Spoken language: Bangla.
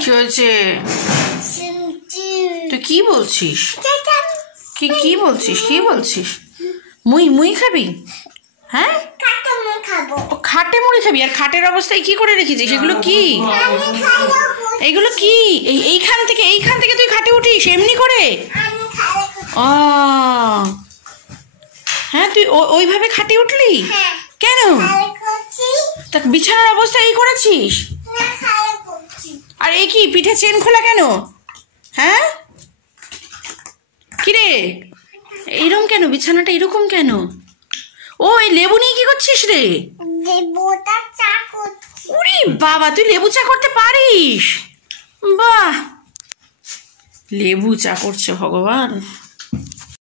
কি হয়েছে? তুই কি বলছিস? কি বলছিস? কি বলছিস? মুই মুই খাবি? হ্যাঁ, খাটে মুড়ি খাবি? আর খাটের অবস্থায় কি করে রেখেছিস? এগুলো কি? এগুলো কি? এইখান থেকে তুই খাটে উঠিস এমনি করে? হ্যাঁ, তুই ওইভাবে খাটে উঠলি কেন? তা বিছানার অবস্থা এই করেছিস? আর এই কি পিঠে চেন খোলা কেন? হ্যাঁ, কিরে এইরকম কেন? বিছানাটা এরকম কেন? ও, এই লেবু নিয়ে কি করছিস রে? উরি বাবা, তুই লেবু চা করতে পারিস? বাহ, লেবু চা করছে ভগবান।